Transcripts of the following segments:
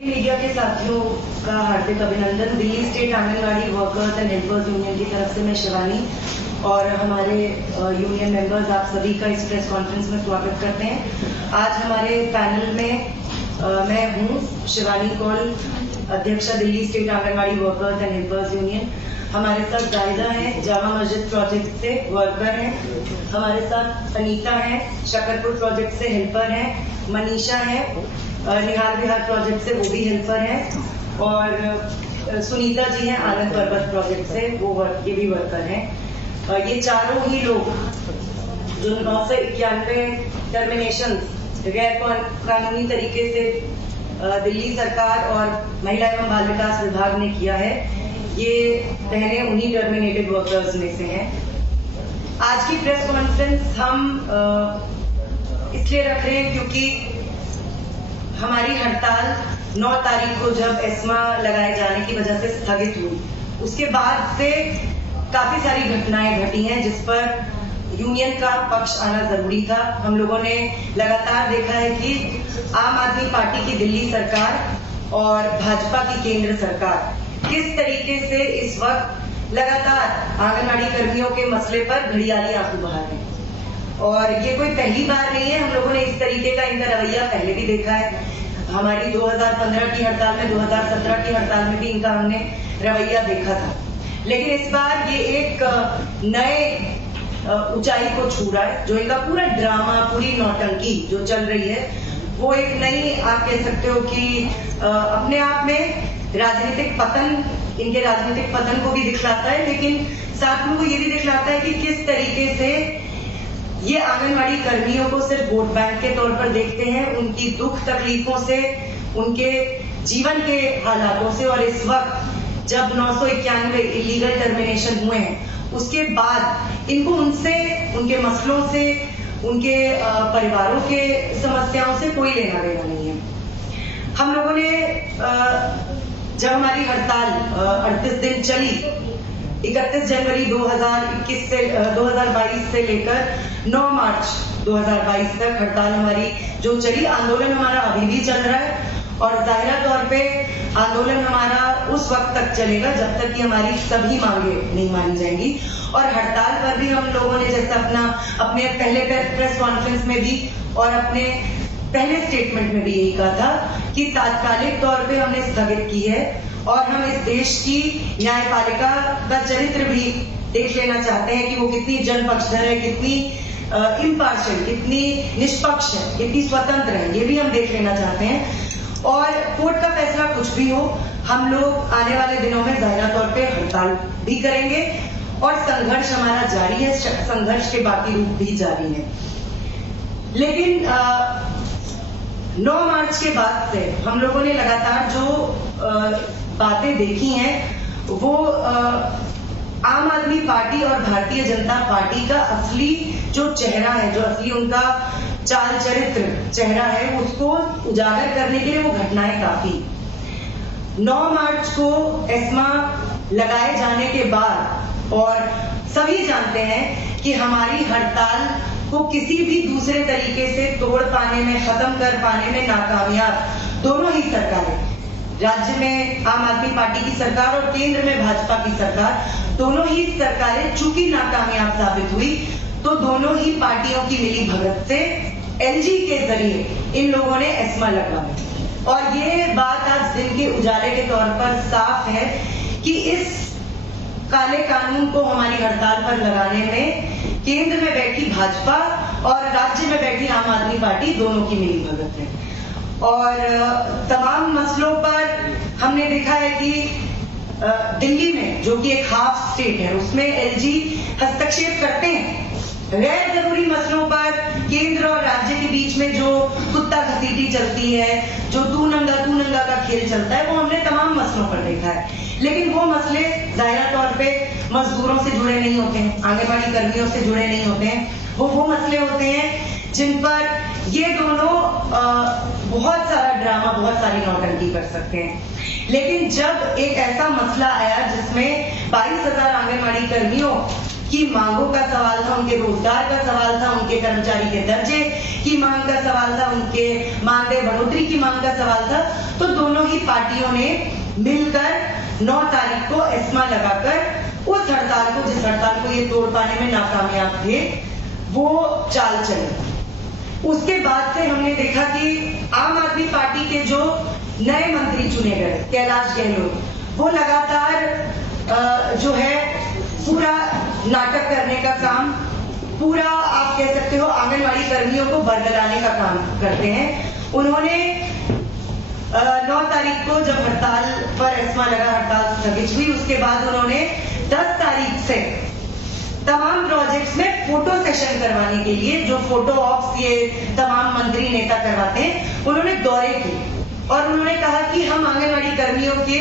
Media के साथियों का हार्दिक अभिनंदन। Delhi state anganwadi workers and helpers union की तरफ से मैं शिवानी और हमारे यूनियन मेंबर्स आप सभी का इस प्रेस कॉन्फ्रेंस में स्वागत करते हैं। आज हमारे पैनल में मैं हूँ शिवानी कौल, अध्यक्षा Delhi state anganwadi workers and helpers union. हमारे साथ जायदा है, जामा मस्जिद प्रोजेक्ट से वर्कर हैं। हमारे साथ अनीता है, शकरपुर प्रोजेक्ट से हेल्पर हैं। मनीषा है, निहाल विहार प्रोजेक्ट से, वो भी हेल्पर हैं। और सुनीता जी हैं आनंद पर्वत प्रोजेक्ट से, वो के भी वर्कर हैं। ये चारों ही लोग जो 991 टर्मिनेशन गैर कानूनी तरीके से दिल्ली सरकार और महिला एवं बाल विकास विभाग ने किया है, ये पहले उन्हीं टर्मिनेटेड वर्कर्स में से हैं। आज की प्रेस कॉन्फ्रेंस हम इसलिए रख रहे हैं क्योंकि हमारी हड़ताल 9 तारीख को जब एस्मा लगाए जाने की वजह से स्थगित हुई, उसके बाद से काफी सारी घटनाएं घटी हैं जिस पर यूनियन का पक्ष आना जरूरी था। हम लोगों ने लगातार देखा है कि आम आदमी पार्टी की दिल्ली सरकार और भाजपा की केंद्र सरकार किस तरीके से इस वक्त लगातार आंगनवाड़ी कर्मियों के मसले पर घड़ियाली आंसू बहा रहे हैं। और ये कोई पहली बार नहीं है, हम लोगों ने इस तरीके का इनका रवैया पहले भी देखा है। हमारी 2015 की हड़ताल में, 2017 की हड़ताल में भी इनका हमने रवैया देखा था। लेकिन इस बार ये एक नए ऊंचाई को छू रहा है। जो इनका पूरा ड्रामा, पूरी नौटंकी जो चल रही है, वो एक नई, आप कह सकते हो कि अपने आप में राजनीतिक पतन, इनके राजनीतिक पतन को भी दिखलाता है, लेकिन साथ में वो ये भी दिखलाता है कि किस तरीके से ये आंगनवाड़ी कर्मियों को सिर्फ वोट बैंक के तौर पर देखते हैं, उनकी दुख तकलीफों से, उनके जीवन के हालातों से। और इस वक्त जब 991 इलीगल टर्मिनेशन हुए हैं, उसके बाद इनको उनसे, उनके मसलों से, उनके परिवारों के समस्याओं से कोई लेना देना नहीं है। हम लोगों ने जब हमारी हड़ताल 38 दिन चली, 31 जनवरी 2022 से लेकर 9 मार्च 2022 तक हड़ताल हमारी जो चली, आंदोलन हमारा अभी भी चल रहा है। और जाहिरा तौर पे आंदोलन हमारा उस वक्त तक चलेगा जब तक कि हमारी सभी मांगे नहीं मानी जाएंगी। और हड़ताल पर भी हम लोगों ने जैसे अपने पहले प्रेस कॉन्फ्रेंस में भी और अपने पहले स्टेटमेंट में भी यही कहा था कि तात्कालिक तौर पे हमने स्थगित की है और हम इस देश की न्यायपालिका का चरित्र भी देख लेना चाहते हैं कि वो कितनी जनपक्षधर है, कितनी इम्पार्शियल, कितनी निष्पक्ष है, कितनी स्वतंत्र है, ये भी हम देख लेना चाहते हैं। और कोर्ट का फैसला कुछ भी हो, हम लोग आने वाले दिनों में जाहिरा तौर पे हड़ताल भी करेंगे और संघर्ष हमारा जारी है, संघर्ष के बाकी रूप भी जारी है। लेकिन 9 मार्च के बाद से हम लोगों ने लगातार जो बातें देखी हैं, वो आम आदमी पार्टी और भारतीय जनता पार्टी का असली जो चेहरा है, जो असली उनका चाल चरित्र चेहरा है, उसको उजागर करने के लिए वो घटनाएं काफी। 9 मार्च को एस्मा लगाए जाने के बाद, और सभी जानते हैं कि हमारी हड़ताल को किसी भी दूसरे तरीके से तोड़ पाने में, खत्म कर पाने में नाकामयाब दोनों ही सरकारें, राज्य में आम आदमी पार्टी की सरकार और केंद्र में भाजपा की सरकार, दोनों ही सरकारें चूंकि नाकामयाब साबित हुई, तो दोनों ही पार्टियों की मिली भगत से एलजी के जरिए इन लोगों ने एस्मा लगाया। और ये बात आज दिन के उजाले के तौर पर साफ है कि इस काले कानून को हमारी हड़ताल पर लगाने में केंद्र में बैठी भाजपा और राज्य में बैठी आम आदमी पार्टी दोनों की मिली भगत है। और तमाम मसलों पर हमने देखा है कि दिल्ली में, जो कि एक हाफ स्टेट है, उसमें एलजी हस्तक्षेप करते हैं। गैर जरूरी मसलों पर केंद्र और राज्य के बीच में जो कुत्ता घसीटी चलती है, जो तू नंगा का खेल चलता है, वो हमने तमाम मसलों पर देखा है। लेकिन वो मसले जाहिरा तौर पे मजदूरों से जुड़े नहीं होते हैं, आंगनवाड़ी कर्मियों से जुड़े नहीं होते हैं। वो मसले होते हैं जिन पर ये दोनों बहुत सारा ड्रामा, बहुत सारी नौटंकी कर सकते हैं। लेकिन जब एक ऐसा मसला आया जिसमें 22,000 आंगनवाड़ी कर्मियों की मांगों का सवाल था, उनके रोजगार का सवाल था, उनके कर्मचारी के दर्जे की मांग का सवाल था, उनके मानदेय बढ़ोतरी की मांग का सवाल था, तो दोनों ही ही पार्टियों ने मिलकर 9 तारीख को एस्मा लगाकर उस हड़ताल को, जिस हड़ताल को ये तोड़ पाने में नाकामयाब थे, वो चाल चले। उसके बाद से हमने देखा कि आम आदमी पार्टी के जो नए मंत्री चुने गए, कैलाश गहलोत, वो लगातार जो है पूरा नाटक करने का काम, पूरा आप कह सकते हो आंगनवाड़ी कर्मियों को बरगलाने का काम करते हैं। उन्होंने 9 तारीख को जब हड़ताल पर एस्मा लगा, हड़ताल स्थगित हुई, उसके बाद उन्होंने 10 तारीख से तमाम प्रोजेक्ट्स में फोटो सेशन करवाने के लिए, जो फोटो ऑप्स ये तमाम मंत्री नेता करवाते हैं, उन्होंने दौरे किए और उन्होंने कहा कि हम आंगनवाड़ी कर्मियों के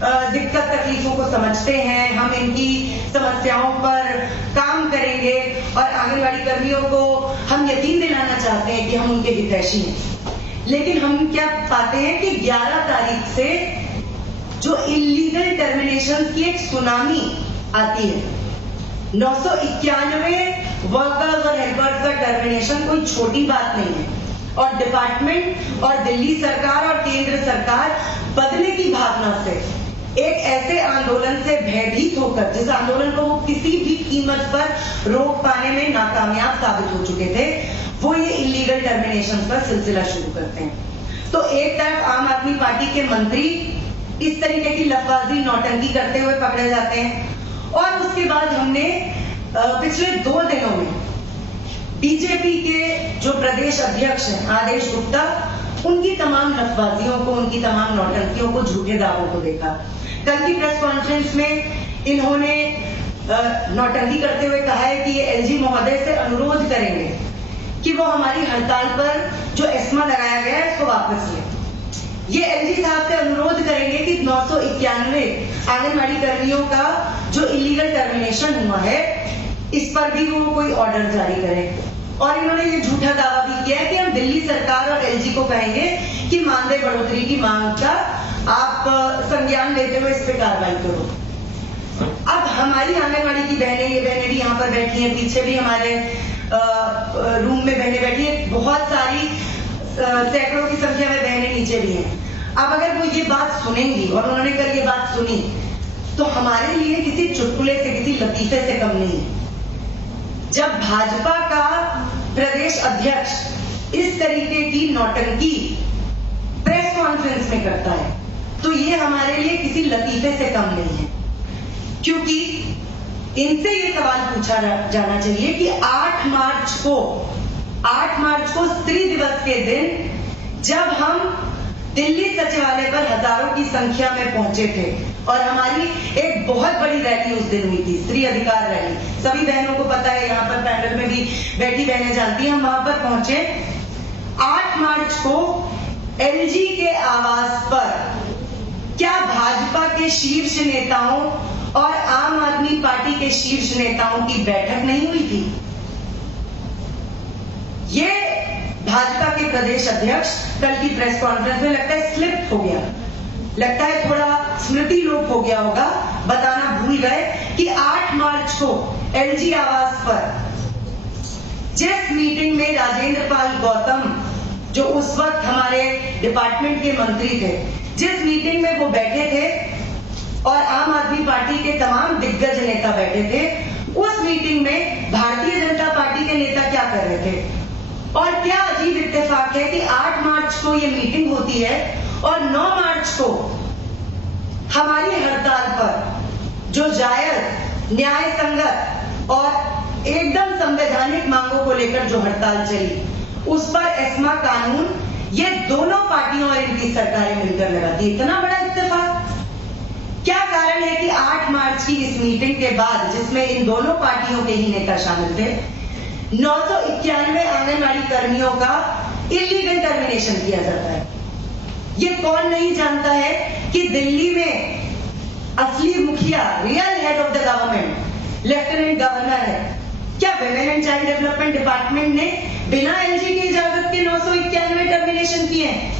दिक्कत तकलीफों को समझते हैं, हम इनकी समस्याओं पर काम करेंगे और आंगनवाड़ी कर्मियों को हम यकीन दिलाना चाहते हैं कि हम उनके हितैषी हैं। लेकिन हम क्या पाते हैं कि 11 तारीख से जो इलीगल टर्मिनेशन की एक सुनामी आती है, 991 वर्कर्स और हेल्पर्स का टर्मिनेशन कोई छोटी बात नहीं है। और डिपार्टमेंट और दिल्ली सरकार और केंद्र सरकार बदले की भावना से एक ऐसे आंदोलन से भयभीत होकर, जिस आंदोलन को वो किसी भी कीमत पर रोक पाने में नाकामयाब साबित हो चुके थे, वो ये इलीगल टर्मिनेशन का सिलसिला शुरू करते हैं। तो एक तरफ आम आदमी पार्टी के मंत्री इस तरीके की लफाजी नौटंकी करते हुए पकड़े जाते हैं और उसके बाद हमने पिछले 2 दिनों में बीजेपी के जो प्रदेश अध्यक्ष हैं आदेश गुप्ता, उनकी तमाम लफबाजियों को, उनकी तमाम नौटंकियों को, झूठे दावों को देखा। कल की प्रेस कॉन्फ्रेंस में इन्होंने नौटंकी करते हुए कहा है कि ये एलजी महोदय से अनुरोध करेंगे कि वो हमारी हड़ताल पर जो एस्मा लगाया गया है उसको वापस लें। ये एलजी साहब से अनुरोध करेंगे कि 991 आंगनवाड़ी कर्मियों का जो इलीगल टर्मिनेशन हुआ है, इस पर भी वो कोई ऑर्डर जारी करें। और इन्होंने ये झूठा दावा भी किया है कि हम दिल्ली सरकार और एलजी को कहेंगे कि मानदेय बढ़ोतरी की मांग का आप संज्ञान लेते हुए इस पे कार्रवाई करो। अब हमारी आंगनवाड़ी की बहनें, ये बहनें भी यहाँ पर बैठी हैं, पीछे भी हमारे रूम में बहनें बैठी हैं, बहुत सारी सैकड़ों की संख्या में बहनें नीचे भी हैं। अब अगर वो ये बात सुनेंगी, और उन्होंने कल ये बात सुनी, तो हमारे लिए किसी चुटकुले से, किसी लतीफे से कम नहीं है। जब भाजपा का प्रदेश अध्यक्ष इस तरीके की नौटंकी प्रेस कॉन्फ्रेंस में करता है, तो ये हमारे लिए किसी लतीफे से कम नहीं है। क्योंकि इनसे ये सवाल पूछा जाना चाहिए कि 8 मार्च को स्त्री दिवस के दिन जब हम दिल्ली सचिवालय पर हजारों की संख्या में पहुंचे थे और हमारी एक बहुत बड़ी रैली उस दिन हुई थी, स्त्री अधिकार रैली, सभी बहनों को पता है, यहाँ पर पैनल में भी बैठी बहनें जानती हैं, हम वहां पर पहुंचे। 8 मार्च को एलजी के आवास पर क्या भाजपा के शीर्ष नेताओं और आम आदमी पार्टी के शीर्ष नेताओं की बैठक नहीं हुई थी? ये भाजपा के प्रदेश अध्यक्ष कल की प्रेस कॉन्फ्रेंस में लगता है स्लिप हो गया, लगता है थोड़ा स्मृति लोप हो गया होगा, बताना भूल गए कि 8 मार्च को एलजी आवास पर जिस मीटिंग में राजेंद्र पाल गौतम, जो उस वक्त हमारे डिपार्टमेंट के मंत्री थे, जिस मीटिंग में वो बैठे थे और आम आदमी पार्टी के तमाम दिग्गज नेता बैठे थे, उस मीटिंग में भारतीय जनता पार्टी के नेता क्या कर रहे थे? और क्या अजीब इत्तेफाक है कि 8 मार्च को ये मीटिंग होती है और 9 मार्च को हमारी हड़ताल पर जो जायज, न्याय संगत और एकदम संवैधानिक मांगों को लेकर जो हड़ताल चली, उस पर एस्मा कानून ये दोनों पार्टियों और इनकी सरकारें मिलकर लगाती। इतना बड़ा इत्तेफाक क्या कारण है कि 8 मार्च की इस मीटिंग के बाद, जिसमें इन दोनों पार्टियों के ही नेता शामिल थे, 991 आंगनवाड़ी कर्मियों का इलीगल टर्मिनेशन किया जाता है? ये कौन नहीं जानता है कि दिल्ली में असली मुखिया, real head of the government, lieutenant governor है। क्या women and child development department ने बिना एलजी की इजाजत के 991 टर्मिनेशन किए हैं?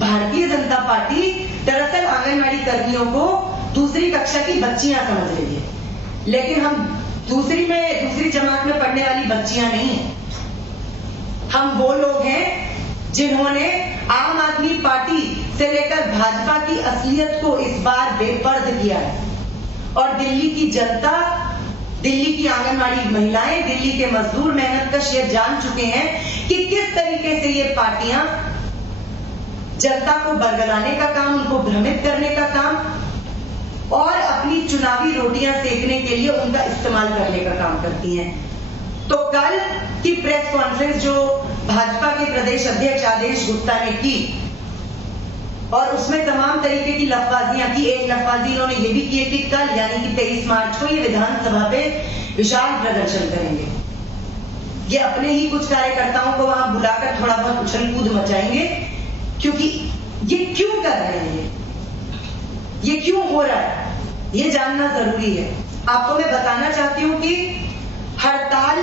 भारतीय जनता पार्टी दरअसल आंगनवाड़ी कर्मियों को दूसरी कक्षा की बच्चियां समझ रही है, लेकिन हम दूसरी जमात में पढ़ने वाली बच्चियां नहीं है। हम वो लोग हैं जिन्होंने आम आदमी पार्टी से लेकर भाजपा की असलियत को इस बार बेपर्द किया है और दिल्ली की जनता, दिल्ली की आंगनवाड़ी महिलाएं, दिल्ली के मजदूर मेहनतकश ये जान चुके हैं कि किस तरीके से ये पार्टियां जनता को बरगलाने का काम, उनको भ्रमित करने का काम और अपनी चुनावी रोटियां सेकने के लिए उनका इस्तेमाल करने का काम करती हैं। तो कल की प्रेस कॉन्फ्रेंस जो भाजपा के प्रदेश अध्यक्ष आदेश गुप्ता ने की और उसमें तमाम तरीके की लफबाजियां की। एक लफबाजी इन्होंने ये भी की कि कल यानी कि 23 मार्च को ये विधानसभा पे विशाल प्रदर्शन करेंगे। ये अपने ही कुछ कार्यकर्ताओं को वहां बुलाकर थोड़ा बहुत उछल कूद मचाएंगे, क्योंकि ये क्यों कर रहे हैं, ये क्यों हो रहा है, ये जानना जरूरी है। आपको मैं बताना चाहती हूं कि हड़ताल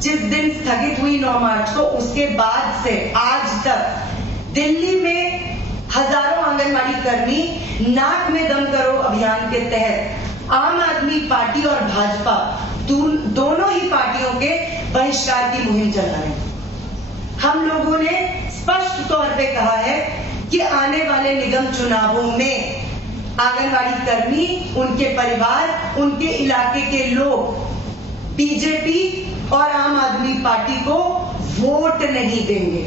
जिस दिन स्थगित हुई 9 मार्च को, उसके बाद से आज तक दिल्ली में हजारों आंगनवाड़ी कर्मी नाक में दम करो अभियान के तहत आम आदमी पार्टी और भाजपा दोनों ही पार्टियों के बहिष्कार की मुहिम चला रहे हैं। हम लोगों ने स्पष्ट तौर पे कहा है कि आने वाले निगम चुनावों में आंगनवाड़ी कर्मी, उनके परिवार, उनके इलाके के लोग बीजेपी और आम आदमी पार्टी को वोट नहीं देंगे,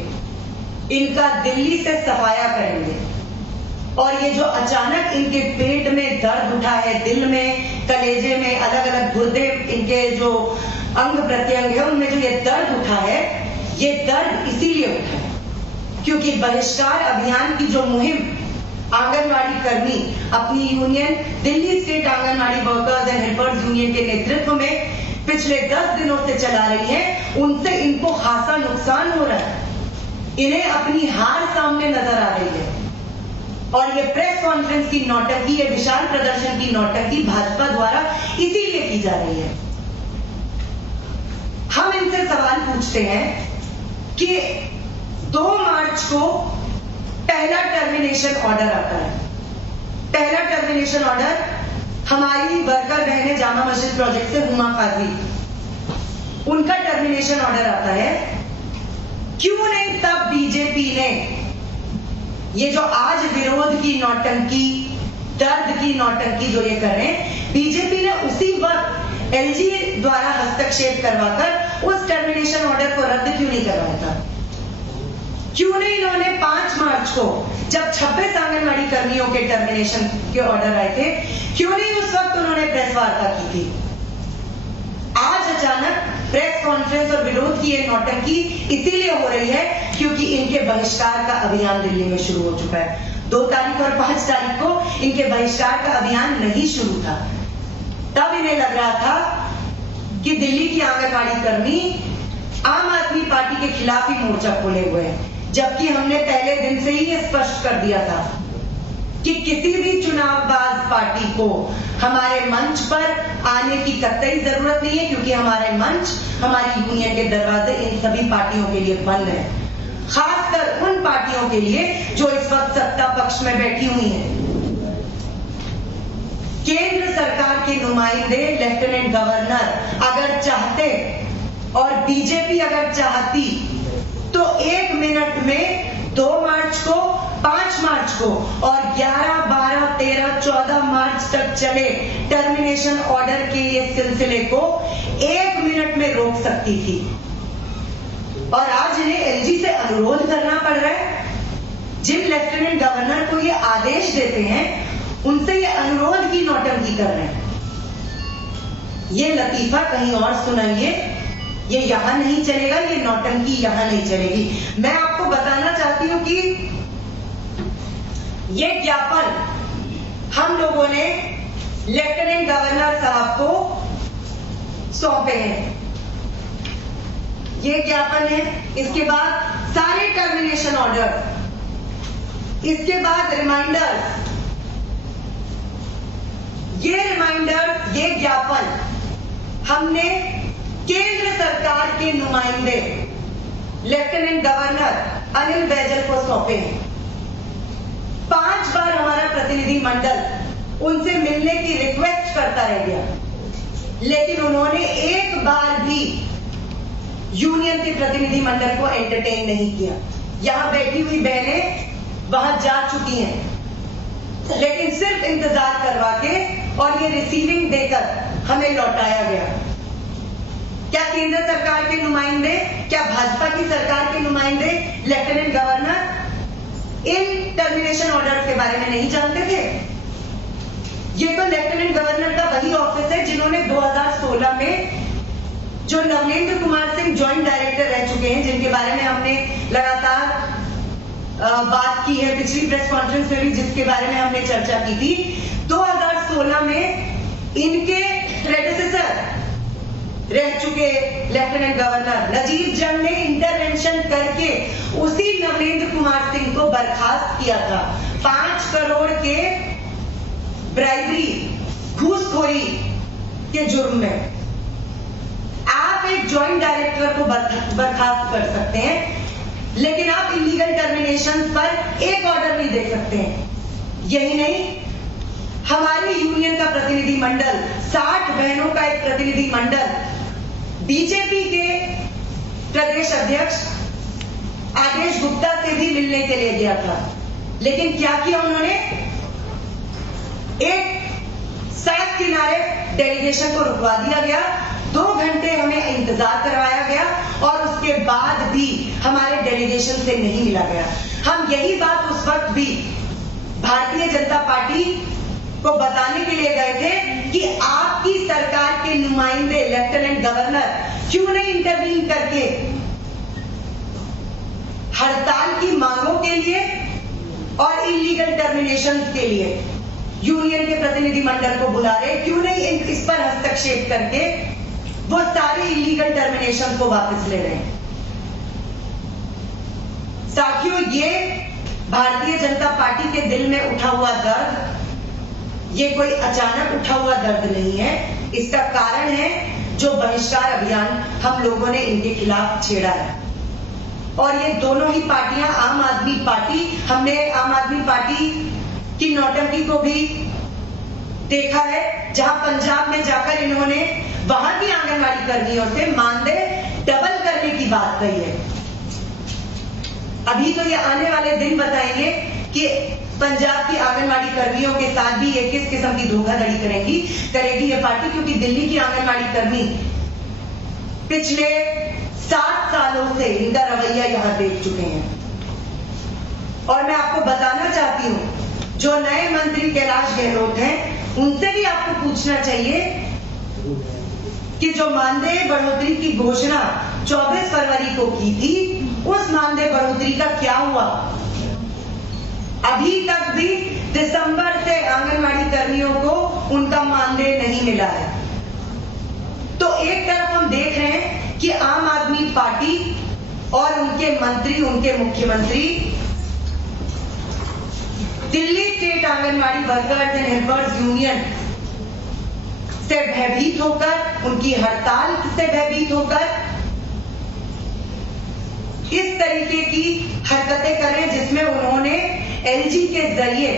इनका दिल्ली से सफाया करेंगे। और ये जो अचानक इनके पेट में दर्द उठा है, दिल में, कलेजे में, अलग अलग गुर्दे, इनके जो अंग प्रत्यंग है उनमें जो ये दर्द उठा है, ये दर्द इसीलिए उठा है क्योंकि बहिष्कार अभियान की जो मुहिम आंगनवाड़ी कर्मी अपनी union Delhi state anganwadi workers and helpers union के नेतृत्व में पिछले 10 दिनों से चला रही है, उनसे इनको खासा नुकसान हो रहा है। इन्हें अपनी हार सामने नजर आ रही है और ये प्रेस कॉन्फ्रेंस की नौटंकी, ये विशाल प्रदर्शन की नौटंकी भाजपा द्वारा इसीलिए की जा रही है। हम इनसे सवाल पूछते हैं कि 2 मार्च को पहला टर्मिनेशन ऑर्डर आता है। पहला टर्मिनेशन ऑर्डर हमारी वर्कर बहनें जामा मस्जिद प्रोजेक्ट से हुमा काजी, उनका टर्मिनेशन ऑर्डर आता है। क्यों नहीं तब बीजेपी ने ये जो आज विरोध की नौटंकी, दर्द की नौटंकी जो ये कर रहे हैं, बीजेपी ने उसी वक्त एलजी द्वारा हस्तक्षेप करवाकर उस टर्मिनेशन ऑर्डर को रद्द क्यों नहीं करवाया था? क्यों नहीं इन्होंने 5 मार्च को जब 26 आंगनवाड़ी कर्मियों के टर्मिनेशन के ऑर्डर आए थे, क्यों नहीं उस वक्त उन्होंने प्रेस वार्ता की थी? आज अचानक प्रेस कॉन्फ्रेंस और विरोध की ये नौटंकी इसीलिए हो रही है क्योंकि इनके बहिष्कार का अभियान दिल्ली में शुरू हो चुका है। 2 तारीख और 5 तारीख को इनके बहिष्कार का अभियान नहीं शुरू था, तब इन्हें लग रहा था कि दिल्ली की आंगनवाड़ी कर्मी आम आदमी पार्टी के खिलाफ ही मोर्चा खोले हुए हैं, जबकि हमने पहले दिन से ही ये स्पष्ट कर दिया था कि किसी भी चुनावबाज पार्टी को हमारे मंच पर आने की कतई जरूरत नहीं है, क्योंकि हमारे मंच, हमारी यूनियन के दरवाजे इन सभी पार्टियों के लिए बंद है, खासकर उन पार्टियों के लिए जो इस वक्त सत्ता पक्ष में बैठी हुई हैं। केंद्र सरकार के नुमाइंदे, लेफ्टिनेंट गवर्नर अगर चाहते और बीजेपी अगर चाहती तो 1 मिनट में 2 मार्च को, 5 मार्च को और 11, 12, 13, 14 मार्च तक चले टर्मिनेशन ऑर्डर के ये सिलसिले को 1 मिनट में रोक सकती थी। और आज इन्हें एलजी से अनुरोध करना पड़ रहा है। जिन लेफ्टिनेंट गवर्नर को ये आदेश देते हैं उनसे ये अनुरोध की नौटंकी कर रहे हैं। ये लतीफा कहीं और सुनाइए, ये यहां नहीं चलेगा, ये नौटंकी यहां नहीं चलेगी। मैं आपको बताना चाहती हूं कि ये ज्ञापन हम लोगों ने लेफ्टिनेंट गवर्नर साहब को सौंपे हैं। ये ज्ञापन है, इसके बाद सारे टर्मिनेशन ऑर्डर, इसके बाद रिमाइंडर्स, ये ज्ञापन हमने केंद्र सरकार के नुमाइंदे लेफ्टिनेंट गवर्नर अनिल बैजल को सौंपे हैं। 5 बार हमारा प्रतिनिधि मंडल उनसे मिलने की रिक्वेस्ट करता रह गया, लेकिन उन्होंने एक बार भी यूनियन के प्रतिनिधि मंडल को एंटरटेन नहीं किया। यहां बैठी हुई बहनें वहां जा चुकी हैं, लेकिन सिर्फ इंतजार करवा के और ये रिसीविंग देकर हमें लौटाया गया। क्या केंद्र सरकार के नुमाइंदे, क्या भाजपा की सरकार के नुमाइंदे लेफ्टिनेंट गवर्नर इन टर्मिनेशन ऑर्डर के बारे में नहीं जानते थे? ये तो लेफ्टिनेंट गवर्नर का वही ऑफिस है जिन्होंने 2016 में जो नवलेंद्र कुमार सिंह ज्वाइंट डायरेक्टर रह चुके हैं, जिनके बारे में हमने लगातार बात की है पिछली प्रेस कॉन्फ्रेंस में भी, जिसके बारे में हमने चर्चा की थी। 2016 में इनके प्रेडेसेसर रह चुके लेफ्टिनेंट गवर्नर नजीब जंग ने इंटरवेंशन करके उसी नवलेंद्र कुमार सिंह को बर्खास्त किया था 5 करोड़ के ब्राइबरी, घूसखोरी के जुर्म में। आप एक ज्वाइंट डायरेक्टर को बर्खास्त कर सकते हैं, लेकिन आप इलीगल टर्मिनेशन पर एक ऑर्डर नहीं दे सकते हैं। यही नहीं, हमारी यूनियन का प्रतिनिधि मंडल, 60 बहनों का एक प्रतिनिधि मंडल बीजेपी के प्रदेश अध्यक्ष आदेश गुप्ता से भी मिलने के लिए गया था, लेकिन क्या किया उन्होंने? एक सड़क किनारे डेलीगेशन को रुकवा दिया गया, 2 घंटे हमें इंतजार करवाया गया और उसके बाद भी हमारे डेलीगेशन से नहीं मिला गया। हम यही बात उस वक्त भी भारतीय जनता पार्टी को बताने के लिए गए थे कि आपकी सरकार के नुमाइंदे लेफ्टिनेंट गवर्नर क्यों नहीं इंटरवीन करके हड़ताल की मांगों के लिए और इलीगल टर्मिनेशन के लिए यूनियन के प्रतिनिधि मंडल को बुला रहे, क्यों नहीं इस पर हस्तक्षेप करके वो सारे इलीगल टर्मिनेशन को वापस ले रहे हैं? साथियों, ये भारतीय जनता पार्टी के दिल में उठा हुआ दर्द, ये कोई अचानक उठा हुआ दर्द नहीं है। इसका कारण है जो बहिष्कार अभियान हम लोगों ने इनके खिलाफ छेड़ा है। और ये दोनों ही पार्टियां, आम आदमी पार्टी, हमने आम आदमी पार्टी की नौटंकी को भी देखा है, जहां पंजाब में जाकर इन्होंने वहां की आंगनवाड़ी कर्मियों से मानदेय डबल करने की बात कही है। अभी तो ये आने वाले दिन बताएंगे कि पंजाब की आंगनवाड़ी कर्मियों के साथ भी ये किस किस्म की धोखाधड़ी करेगी ये पार्टी, क्योंकि दिल्ली की आंगनवाड़ी कर्मी पिछले 7 सालों से इनका रवैया यहां देख चुके हैं। और मैं आपको बताना चाहती हूं, जो नए मंत्री कैलाश गहलोत हैं, उनसे भी आपको पूछना चाहिए कि जो मानदेय बढ़ोतरी की घोषणा 24 फरवरी को की थी, उस मानदेय बढ़ोतरी का क्या हुआ? अभी तक भी दिसंबर से आंगनवाड़ी कर्मियों को उनका मानदेय नहीं मिला है। तो एक तरफ हम देख रहे हैं कि आम आदमी पार्टी और उनके मंत्री, उनके मुख्यमंत्री Delhi state anganwadi workers and helpers union से भयभीत होकर, उनकी हड़ताल से भयभीत होकर इस तरीके की हरकतें करें जिसमें उन्होंने एलजी के जरिए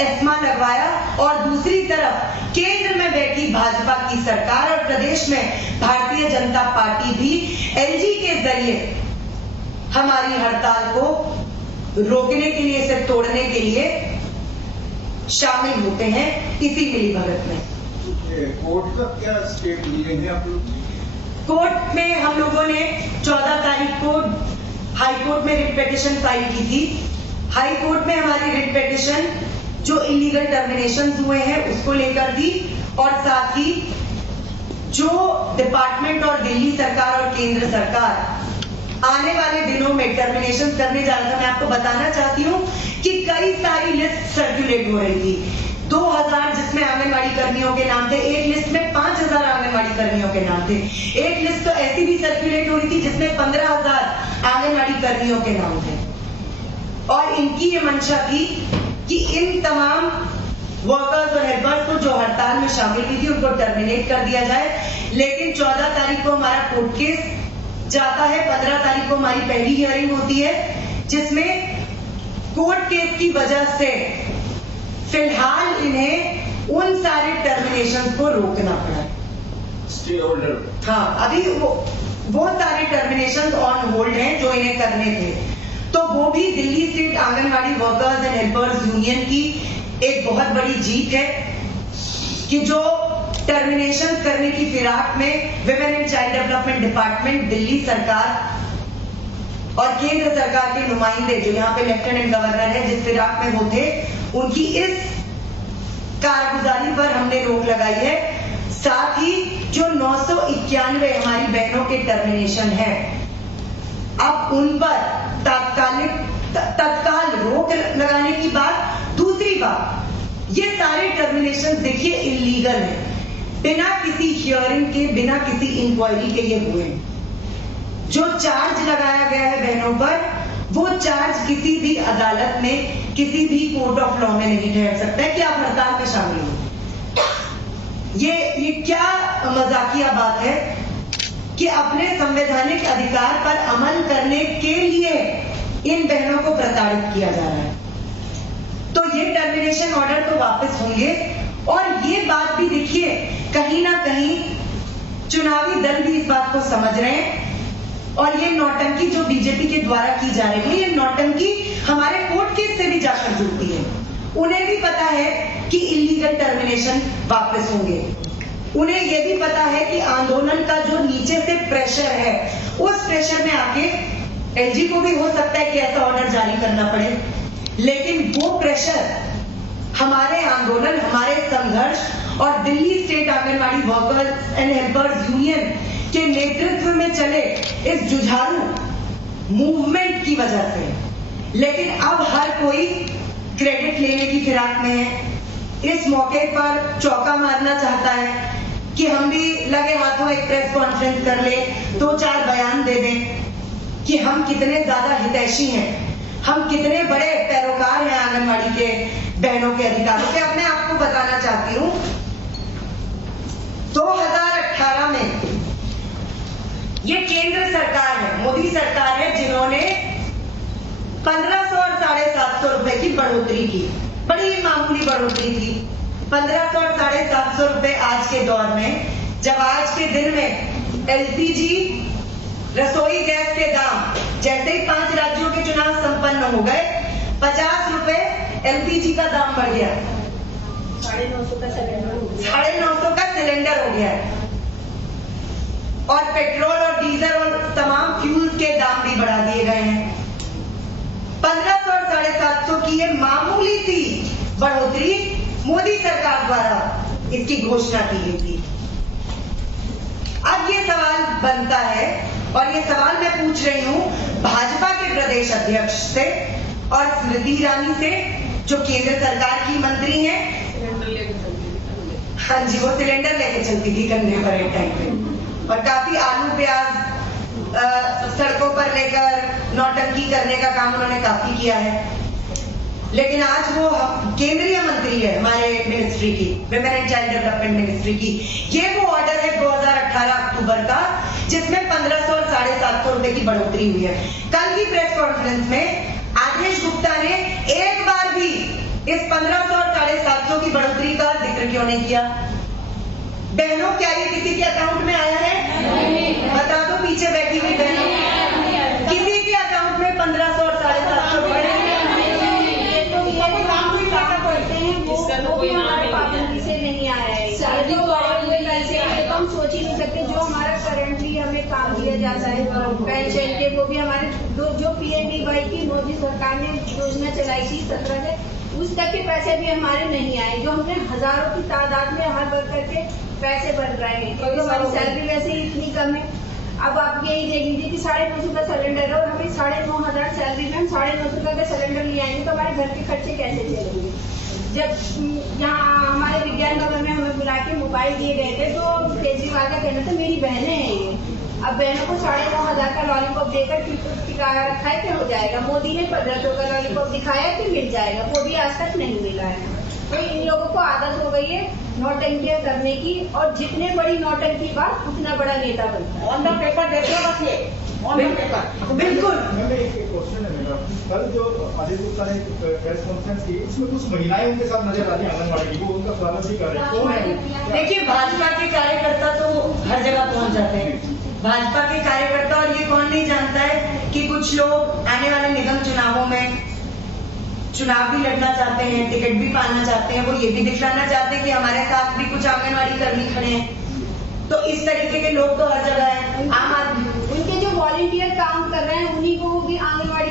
एस्मा लगवाया, और दूसरी तरफ केंद्र में बैठी भाजपा की सरकार और प्रदेश में भारतीय जनता पार्टी भी एलजी के जरिए हमारी हड़ताल को रोकने के लिए, इसे तोड़ने के लिए शामिल होते हैं इसी मिलीभगत में। कोर्ट का क्या स्टेप लिए हैं आप लोग? कोर्ट में हम लोगों ने 14 तारीख को हाई कोर्ट में रिट पिटीशन फाइल की थी। हाई कोर्ट में हमारी रिट पिटीशन जो इलीगल टर्मिनेशन हुए हैं उसको लेकर थी, और साथ ही जो डिपार्टमेंट और दिल्ली सरकार और केंद्र सरकार आने वाले दिनों में टर्मिनेशन करने जा रहा था। मैं आपको बताना चाहती हूँ कि कई सारी लिस्ट सर्कुलेट हो रही थी। 2000 जिसमें आंगनवाड़ी कर्मियों के नाम थे, एक लिस्ट में 5000 आंगनवाड़ी कर्मियों के नाम थे, एक लिस्ट तो ऐसी भी सर्कुलेट हो रही थी जिसमें 15000 आंगनवाड़ी कर्मियों के नाम थे। और इनकी ये मंशा थी कि इन तमाम वर्कर्स और हेल्पर्स को जो हड़ताल में शामिल हुई थी उनको टर्मिनेट कर दिया जाए। लेकिन 14 तारीख को हमारा कोर्ट केस जाता है, 15 तारीख को हमारी पहली हियरिंग होती है, जिसमें कोर्ट केस की वजह से फिलहाल इन्हें उन सारे टर्मिनेशन को रोकना पड़ा। स्टे ऑर्डर, हाँ, अभी वो सारे टर्मिनेशन ऑन होल्ड हैं जो इन्हें करने थे। तो वो भी Delhi state anganwadi workers and helpers union की एक बहुत बड़ी जीत है कि जो टर्मिनेशन करने की फिराक में women and child development department, Delhi सरकार और केंद्र सरकार के नुमाइंदे जो यहाँ पे लेफ्टिनेंट गवर्नर है जिस फिराक में वो थे, उनकी इस कारगुजारी पर हमने रोक लगाई है। साथ ही जो 991 हमारी बहनों के टर्मिनेशन है, अब उन पर तत्काल रोक लगाने की बात। दूसरी बात, ये सारे टर्मिनेशन देखिए इलीगल है, बिना किसी हियरिंग के, बिना किसी इंक्वायरी के ये हुए। जो चार्ज लगाया गया है बहनों पर, वो चार्ज किसी भी अदालत में, किसी भी कोर्ट ऑफ लॉ में नहीं ठहर सकता है कि आप हड़ताल में शामिल हो। ये क्या मजाकिया बात है कि अपने संवैधानिक अधिकार पर अमल करने के लिए इन बहनों को प्रताड़ित किया जा रहा है। तो ये टर्मिनेशन ऑर्डर तो वापस होंगे। और ये बात भी देखिए, कहीं ना कहीं चुनावी दल भी इस बात को समझ रहे हैं और ये नौटंकी जो बीजेपी के द्वारा की जा रही है, ये नौटंकी हमारे कोर्ट केस से भी जाकर जुड़ती है। उन्हें भी पता है कि इलीगल टर्मिनेशन वापस होंगे। उन्हें यह भी पता है कि आंदोलन का जो नीचे से प्रेशर है, उस प्रेशर में आके एलजी को भी हो सकता है कि ऐसा ऑर्डर जारी करना पड़े, लेकिन वो प्रेशर हमारे आंदोलन, हमारे संघर्ष और Delhi state anganwadi workers and helpers union के नेतृत्व में चले इस जुझारू मूवमेंट की वजह से। लेकिन अब हर कोई क्रेडिट लेने की फिराक में है, इस मौके पर चौका मारना चाहता है कि हम भी लगे हाथों एक प्रेस कॉन्फ्रेंस कर ले, 2-4 बयान दे दें कि हम कितने ज्यादा हितैषी हैं, हम कितने बड़े पैरोकार हैं आंगनवाड़ी के बहनों के अधिकारों के। अब मैं आपको बताना चाहती हूँ, 2018 में ये केंद्र सरकार है, मोदी सरकार है, जिन्होंने 1500 और 750 रुपए की बढ़ोतरी की। बड़ी मामूली बढ़ोतरी थी, 1500 और 750 रुपए आज के दौर में, जब आज के दिन में एलपीजी रसोई गैस के दाम जैसे ही 5 राज्यों के चुनाव संपन्न हो गए, 50 रुपए एलपीजी का दाम बढ़ गया, 950 का सिलेंडर हो गया, 950 का सिलेंडर हो गया, और पेट्रोल और डीजल और तमाम फ्यूल्स के दाम भी बढ़ा दिए गए हैं। 1500 और 750 की ये मामूली सी बढ़ोतरी मोदी सरकार द्वारा इसकी घोषणा की गई थी। अब ये सवाल बनता है, और ये सवाल मैं पूछ रही हूँ भाजपा के प्रदेश अध्यक्ष से और स्मृति ईरानी से, जो केंद्र सरकार की मंत्री हैं। हाँ जी, वो सिलेंडर लेके चलती थी कंधे पर एक टाइम पे, और काफी आलू प्याज सड़कों पर लेकर नौटंकी करने का काम उन्होंने काफी किया है। लेकिन आज वो केंद्रीय मंत्री है हमारे मिनिस्ट्री की, women and child development ministry की। ये वो ऑर्डर है 2018 अक्टूबर का, जिसमें 1500 और 750 रुपए की बढ़ोतरी हुई है। कल की प्रेस कॉन्फ्रेंस में आदेश गुप्ता ने एक बार भी इस 1500 और 750 की बढ़ोतरी का जिक्र क्यों नहीं किया? बहनों, क्या ये किसी के अकाउंट में आया है? बता दो पीछे बैठी हुई बहनों, किसी के अकाउंट में 1500 और 750 रुपए से नहीं आया है। हम सोच ही नहीं सकते, जो हमारा करंटली हमें काम दिया जाता है पेंशन के, वो भी हमारे जो PMDY की मोदी सरकार ने योजना चलाई थी 17 से, उस तक के पैसे भी हमारे नहीं आए, जो हमने हजारों की तादाद में हर वर्कर के पैसे बढ़ रहे हैं, क्योंकि हमारी सैलरी वैसे ही इतनी कम है। अब आप यही देख लीजिए कि 950 का सिलेंडर है और हमें 9,500 सैलरी में हम 950 का सिलेंडर ले आएंगे, तो हमारे घर के खर्चे कैसे चलेंगे? जब यहाँ हमारे विज्ञान भवन में हमें बुला के मोबाइल दिए गए थे, तो केजरीवाल का कहना था मेरी बहनें हैं ये, अब बहनों को 9,500 का लॉलीपॉप देकर टिकाया रखा है कि हो जाएगा। मोदी ने 1500 का लॉलीपॉप दिखाया कि मिल जाएगा, वो भी आज तक नहीं मिला है। तो इन लोगों को आदत हो गई है नौटंकियां करने की, और जितने बड़ी नौटंकी बात उतना बड़ा नेता बनता है। ऑन द पेपर देखो बस ये ऑन द पेपर। बिल्कुल। एक क्वेश्चन है मेरा, कल जो आदेश गुप्ता ने प्रेस कॉन्फ्रेंस की, उसमें कुछ महिलाएं उनके साथ नजर आती हैं आंगनबाड़ी की, वो उनका स्वागत भी कर रहे हैं, कौन है? देखिए, भाजपा के कार्यकर्ता तो हर जगह पहुंच जाते हैं, भाजपा के कार्यकर्ता, और ये कौन नहीं जानता है कि कुछ लोग आने वाले निगम चुनावों में चुनाव भी लड़ना चाहते हैं, टिकट भी पाना चाहते हैं, वो ये भी दिखलाना चाहते हैं कि हमारे साथ भी कुछ आंगनवाड़ी कर्मी खड़े हैं। तो इस तरीके के लोग तो हर जगह है। आम आदमी उनके जो वॉलंटियर काम कर रहे हैं उन्हीं को वो भी आंगनवाड़ी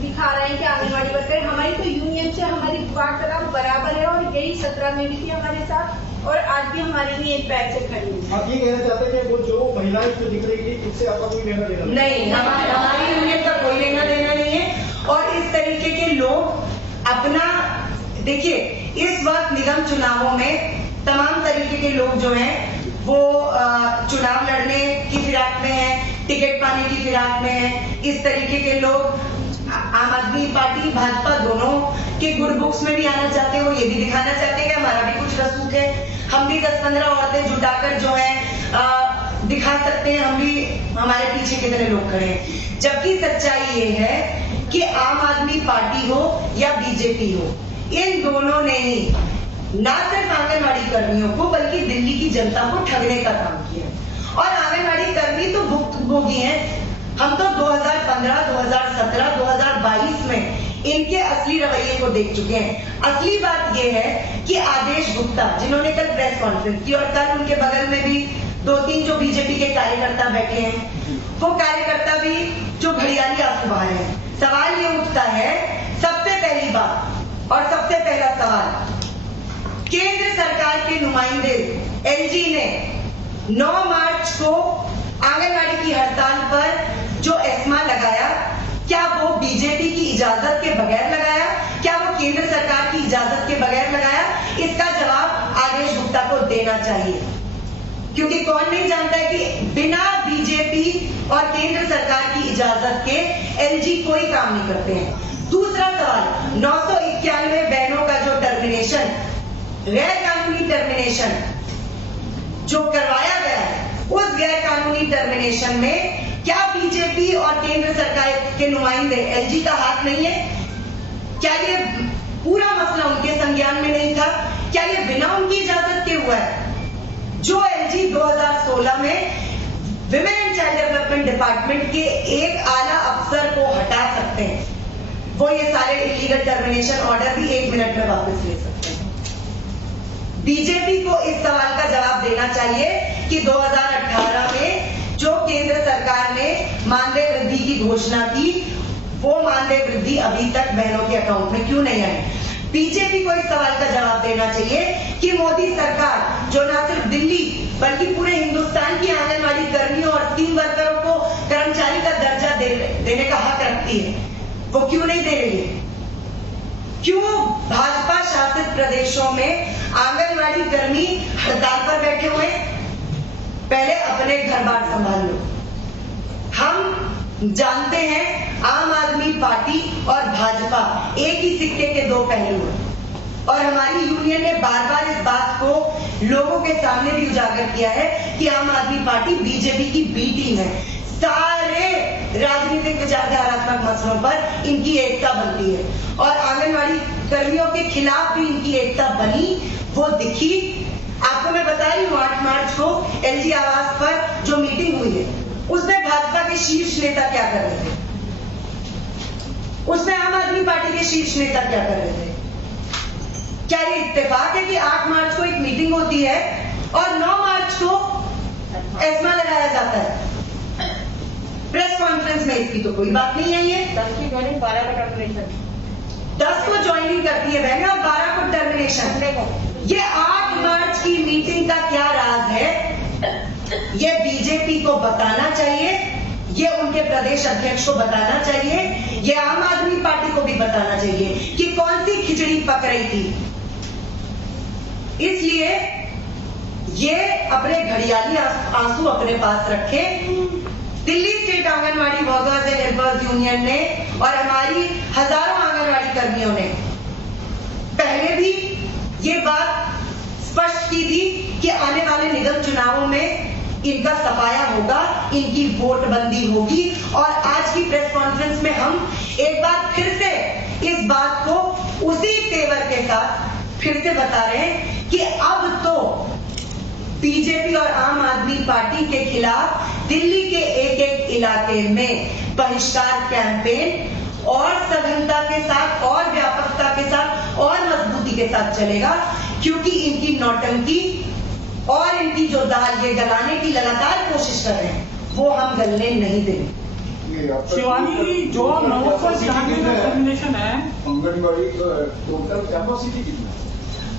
दिखा रहे हैं कि आंगनवाड़ी वर्कर। हमारी तो यूनियन से हमारी वार्तालाप बराबर है और यही 17 में भी थी हमारे साथ और आज भी हमारी भी एक पैर से खड़ी है। आप ये कहना चाहते हैं कि वो जो महिलाएं जो दिख रही थी इससे आपका कोई लेना देना नहीं, हमारी यूनियन का कोई लेना देना नहीं है। और इस तरीके के लोग अपना, देखिए इस वक्त निगम चुनावों में तमाम तरीके के लोग जो हैं वो चुनाव लड़ने की फिराक में है, टिकट पाने की फिराक में है। इस तरीके के लोग आम आदमी पार्टी भाजपा दोनों के गुड बुक्स में भी आना चाहते हैं। वो ये भी दिखाना चाहते हैं कि हमारा भी कुछ रसूख है, हम भी 10-15 औरतें जुटाकर जो है दिखा सकते हैं हम भी, हमारे पीछे कितने लोग खड़े हैं। जबकि सच्चाई ये है कि आम आदमी पार्टी हो या बीजेपी हो, इन दोनों ने ही न सिर्फ आंगनवाड़ी कर्मियों को बल्कि दिल्ली की जनता को ठगने का काम किया। और आंगनवाड़ी कर्मी तो भुक्तभोगी हैं। हम तो 2015, 2017, 2022 में इनके असली रवैये को देख चुके हैं। असली बात यह है कि आदेश गुप्ता, जिन्होंने कल प्रेस कॉन्फ्रेंस की और कल उनके बगल में भी 2-3 जो बीजेपी के कार्यकर्ता बैठे हैं, वो कार्यकर्ता भी जो घड़ियाली आंसू बहा रहे हैं। सवाल ये उठता है, सबसे पहली बात और सबसे पहला सवाल, केंद्र सरकार के नुमाइंदे एलजी ने 9 मार्च को आंगनवाड़ी की हड़ताल पर जो एस्मा लगाया, क्या वो बीजेपी की इजाजत के बगैर लगाया? क्या वो केंद्र सरकार की इजाजत के बगैर लगाया? इसका जवाब आदेश गुप्ता को देना चाहिए, क्योंकि कौन नहीं जानता है कि बिना बीजेपी और केंद्र सरकार की इजाजत के एलजी कोई काम नहीं करते हैं। दूसरा सवाल, 991 बहनों का जो टर्मिनेशन, गैर कानूनी टर्मिनेशन जो करवाया गया है, उस गैर कानूनी टर्मिनेशन में क्या बीजेपी और केंद्र सरकार के नुमाइंदे एलजी का हाथ नहीं है? क्या ये पूरा मसला उनके संज्ञान में नहीं था? क्या ये बिना उनकी इजाजत के हुआ है? जो एलजी 2016 में women and child development department के एक आला अफसर को हटा सकते हैं, वो ये सारे इलीगल टर्मिनेशन ऑर्डर भी 1 मिनट में वापस ले सकते हैं। बीजेपी को इस सवाल का जवाब देना चाहिए कि 2018 में जो केंद्र सरकार ने मानदेय वृद्धि की घोषणा की, वो मानदेय वृद्धि अभी तक बहनों के अकाउंट में क्यों नहीं आई? बीजेपी को इस सवाल का जवाब देना चाहिए कि मोदी सरकार जो न सिर्फ दिल्ली बल्कि पूरे हिंदुस्तान की आंगनवाड़ी कर्मियों और स्कीम वर्करों को कर्मचारी का दर्जा देने का हक रखती है, वो क्यों नहीं दे रही है? क्यों भाजपा शासित प्रदेशों में आंगनवाड़ी कर्मी हड़ताल पर बैठे हुए? पहले अपने घर बार संभाल लो। हम जानते हैं आम आदमी पार्टी और भाजपा एक ही सिक्के के 2 पहलू हैं, और हमारी यूनियन ने बार बार इस बात को लोगों के सामने भी उजागर किया है कि आम आदमी पार्टी बीजेपी की बी टीम है। सारे राजनीतिक विचारधारात्मक मसलों पर इनकी एकता बनती है और आंगनवाड़ी कर्मियों के खिलाफ भी इनकी एकता बनी, वो दिखी। आपको मैं बता रही हूँ 8 मार्च को एलजी आवास पर जो मीटिंग हुई है, उसमें भाजपा के शीर्ष नेता क्या कर रहे थे, उसमें आम आदमी पार्टी के शीर्ष नेता क्या कर रहे थे? क्या ये इत्तेफाक है कि 8 मार्च को एक मीटिंग होती है और 9 मार्च को एस्मा लगाया जाता है? प्रेस कॉन्फ्रेंस में इसकी तो कोई बात नहीं आई है। 10 की ज्वाइनिंग, 12 का टर्मिनेशन। 10 को ज्वाइनिंग करती है बहन और 12 को टर्मिनेशन। ये 8 मार्च की मीटिंग का क्या राज है? ये बीजेपी को बताना चाहिए, ये उनके प्रदेश अध्यक्ष को बताना चाहिए, ये आम आदमी पार्टी को भी बताना चाहिए कि कौन सी खिचड़ी पक रही थी। इसलिए ये अपने घड़ियाली आंसू अपने पास रखे। Delhi state anganwadi workers and helpers union ने और हमारी हजारों आंगनवाड़ी कर्मियों ने पहले भी ये बात स्पष्ट की थी कि आने वाले निगम चुनावों में इनका सफाया होगा, इनकी वोटबंदी होगी। और आज की प्रेस कॉन्फ्रेंस में हम एक बार फिर से इस बात को उसी तेवर के साथ फिर से बता रहे हैं कि अब तो बीजेपी और आम आदमी पार्टी के खिलाफ दिल्ली के एक एक इलाके में बहिष्कार कैंपेन और सघनता के साथ और व्यापकता के साथ और मजबूती के साथ चलेगा, क्योंकि इनकी नौटंकी और इनकी जो दाल ये गलाने की लगातार कोशिश कर रहे हैं वो हम गलने नहीं देंगे। शिवानी जी, जो 996 का टर्मिनेशन है, आंगनबाड़ी टोटल कैपेसिटी कितना है?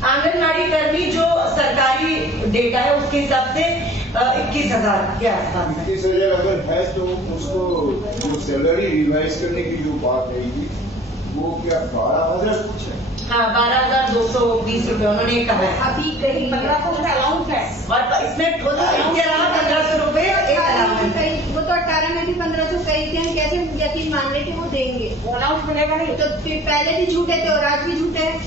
आंगनबाड़ी कर्मी जो सरकारी डेटा है उसके हिसाब से 21,000 के आसपास है। 21,000 अगर है तो उसको जो सैलरी रिवाइज करने की जो बात है वो क्या 12,000 कुछ है? हाँ, 12,220 रुपए उन्होंने कहा है। अभी कहीं 1500 का अलाउंस है और इसमें इसके अलावा 1,500 रुपए एक अलाउंस है। वो तो 18 में भी 1500 कही थी, हम कैसे यकीन मान रहे कि वो देंगे? वो अलाउंस मिलेगा नहीं। तो फिर पहले भी झूठे थे और आज भी झूठे हैं।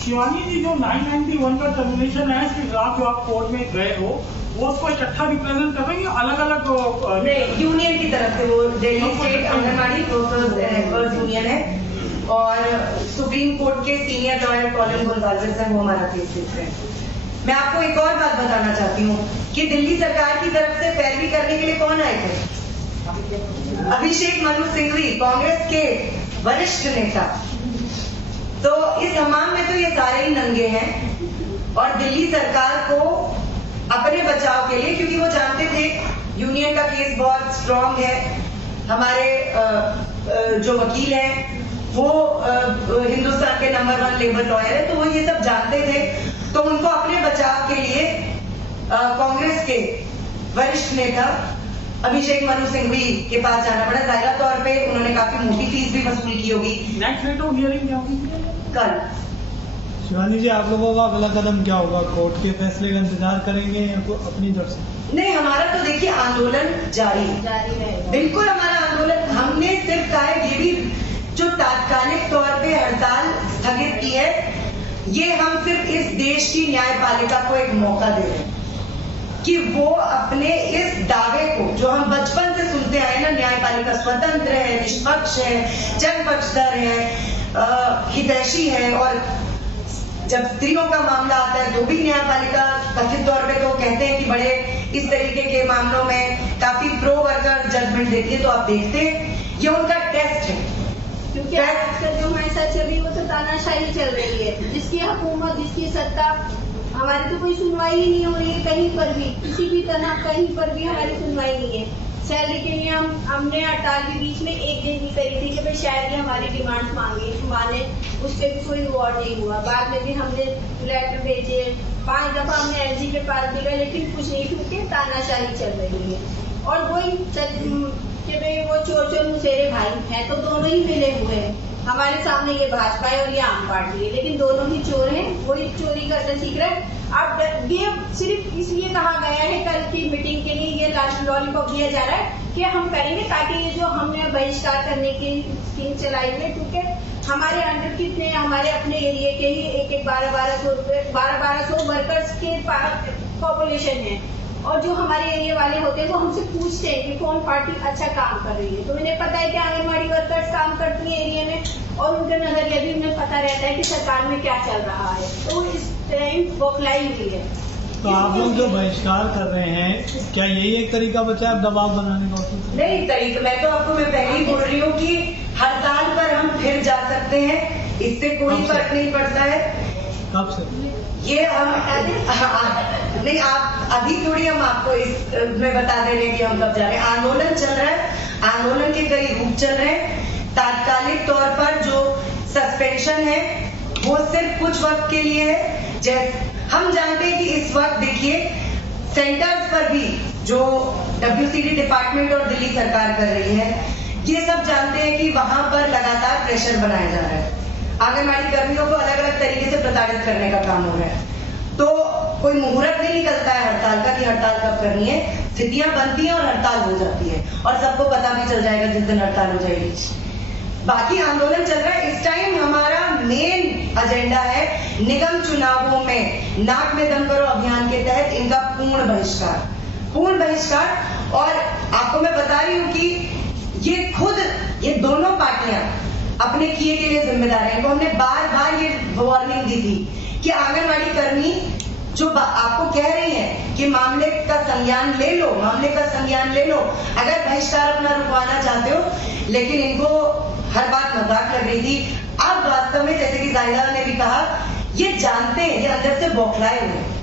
शिवानी जी, जो 991 का टर्मिनेशन है, इसके खिलाफ जो आप कोर्ट में गए हो, वो उसको इकट्ठा रिप्रेजेंट कर रहे हैं या अलग अलग? नहीं, यूनियन की तरफ से, वो Delhi state anganwadi workers and helpers union है और सुप्रीम कोर्ट के सीनियर लॉयर कॉलिन गोंजाल्विस हैं, वो हमारा केस देख रहे हैं। मैं आपको एक और बात बताना चाहती हूँ कि दिल्ली सरकार की तरफ से पैरवी करने के लिए कौन आए थे? अभिषेक मनु सिंघवी, कांग्रेस के वरिष्ठ नेता। तो इस हमाम में तो ये सारे ही नंगे हैं और दिल्ली सरकार को अपने बचाव के लिए, क्योंकि वो जानते थे यूनियन का केस बहुत स्ट्रांग है, हमारे जो वकील हैं वो हिंदुस्तान के नंबर 1 लेबर लॉयर है, तो वो ये सब जानते थे, तो उनको अपने बचाव के लिए कांग्रेस के वरिष्ठ नेता अभिषेक मनु सिंघवी के पास जाना पड़ा। जाहिर तौर पे उन्होंने काफी मोटी फीस भी वसूल की होगी। नेक्स्ट डेट ऑफ हियरिंग क्या होगी? कल। शिवानी जी, आप लोगों का अगला कदम क्या होगा? कोर्ट के फैसले का इंतजार करेंगे या अपनी तरफ से? नहीं, हमारा तो देखिए आंदोलन जारी रहेगा। बिल्कुल हमारा आंदोलन, हमने सिर्फ कहा है ये भी जो तात्कालिक तौर पे हड़ताल स्थगित की है, ये हम सिर्फ इस देश की न्यायपालिका को एक मौका दे रहे हैं कि वो अपने इस दावे को, जो हम बचपन से सुनते आए ना, न्यायपालिका स्वतंत्र है, निष्पक्ष है, जनपक्षधर है, हितैषी है, और जब स्त्रियों का मामला आता है तो भी न्यायपालिका कथित तौर पे तो कहते हैं कि बड़े इस तरीके के मामलों में काफी प्रो वर्कर जजमेंट देती है, तो आप देखते हैं ये उनका टेस्ट है। क्योंकि आजकल जो हमारे साथ चल रही है वो तो तानाशाही चल रही है, जिसकी हुकूमत, जिसकी सत्ता, हमारी तो कोई सुनवाई ही नहीं हो रही है कहीं पर भी, किसी भी तरह कहीं पर भी हमारी सुनवाई नहीं है। सैलरी के लिए हमने हड़ताल के बीच में एक दिन भी करी थी कि भाई शायद ये हमारी डिमांड माने, उससे भी कोई रिवॉर्ड नहीं हुआ। बाद में भी हमने लेटर भेजे, 5 दफा हमने एलजी के पास भी गए, लेकिन कुछ नहीं, क्योंकि तानाशाही चल रही है। और वही कि भाई वो चोर मुसेरे भाई हैं, तो दोनों ही मिले हुए हैं। हमारे सामने ये भाजपा है और ये आम पार्टी है, लेकिन दोनों ही चोर हैं, वही चोरी करना सीख रहे हैं। अब ये सिर्फ इसलिए कहा गया है कल की मीटिंग के लिए, ये लॉलीपॉप दिया जा रहा है कि हम करेंगे, ताकि ये जो हमने बहिष्कार करने की स्कीम चलाई है, क्योंकि हमारे अंडर कितने, हमारे अपने एरिया के ही एक 1200 वर्कर्स के पॉपुलेशन है, और जो हमारे एरिया वाले होते हैं वो हमसे पूछते हैं कि कौन पार्टी अच्छा काम कर रही है। तो उन्हें पता है कि आंगनबाड़ी वर्कर्स काम करती है एरिया में, और उनके नजरिया भी उन्हें पता रहता है कि सरकार में क्या चल रहा है, तो इस टाइम बौखलाई हुई है। तो आप लोग जो बहिष्कार कर रहे हैं, क्या यही एक तरीका बचा है दबाव बनाने का? नहीं तरीका, मैं तो आपको मैं पहले ही बोल रही हूँ कि हड़ताल पर हम फिर जा सकते हैं, इससे कोई फर्क नहीं पड़ता है। कब से? ये हम नहीं, आप अभी थोड़ी हम आपको इसमें बता दे रहे हैं कि हम कब जा रहे हैं। आंदोलन चल रहा है, आंदोलन के कई रूप चल रहे हैं। तात्कालिक तौर पर जो सस्पेंशन है वो सिर्फ कुछ वक्त के लिए है। जैसे हम जानते हैं कि इस वक्त देखिए सेंटर्स पर भी जो WCD डिपार्टमेंट और दिल्ली सरकार कर रही है, ये सब जानते हैं कि वहां पर लगातार प्रेशर बनाया जा रहा है, आंगनबाड़ी कर्मियों को अलग अलग तरीके से प्रताड़ित करने का काम हो रहा है। तो कोई मुहूर्त नहीं निकलता है हड़ताल का कि हड़ताल कब करनी है, स्थितियां बनती हैं और हड़ताल हो जाती है, और सबको पता भी चल जाएगा जिस दिन हड़ताल हो जाएगी। बाकी आंदोलन चल रहा है। इस टाइम हमारा मेन एजेंडा है निगम चुनावों में नाक में दम करो अभियान के तहत इनका पूर्ण बहिष्कार। और आपको मैं बता रही हूँ कि ये दोनों पार्टियां अपने किए के लिए जिम्मेदार है। इनको हमने बार बार ये वार्निंग दी थी कि आंगनबाड़ी कर्मी जो आपको कह रही हैं कि मामले का संज्ञान ले लो, मामले का संज्ञान ले लो, अगर बहिष्कार अपना रुकवाना चाहते हो, लेकिन इनको हर बात मजाक लग रही थी। अब वास्तव में जैसे कि जाहिरा ने भी कहा, ये जानते हैं, ये अंदर से बौखलाए हुए हैं।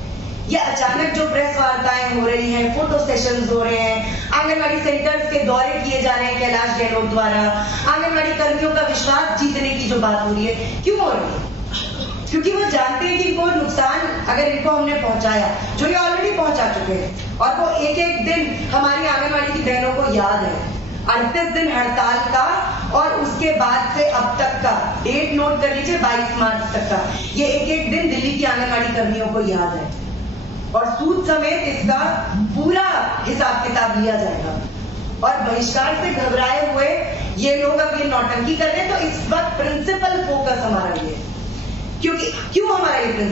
ये अचानक जो प्रेस वार्ताएं हो रही हैं, फोटो सेशंस हो रहे हैं, आंगनवाड़ी सेंटर्स के दौरे किए जा रहे हैं कैलाश गहलोत द्वारा, आंगनवाड़ी कर्मियों का विश्वास जीतने की जो बात हो रही है, क्यों हो रही है? क्योंकि वो जानते हैं कि इनको नुकसान अगर इनको हमने पहुंचाया, जो ये ऑलरेडी पहुंचा चुके हैं, और वो एक एक दिन हमारी आंगनवाड़ी की बहनों को याद है, 38 दिन हड़ताल का और उसके बाद से अब तक का डेट नोट कर लीजिए, 22 मार्च तक का, ये एक एक दिन दिल्ली की आंगनवाड़ी कर्मियों को याद है, और सूद समेत इसका पूरा हिसाब किताब लिया जाएगा। और बहिष्कार से घबराए हुए ये लोग अब ये नौटंकी कर रहे हैं, तो इस वक्त प्रिंसिपल फोकस हमारा ये है। क्योंकि क्यों हमारा ये प्रिंसिपल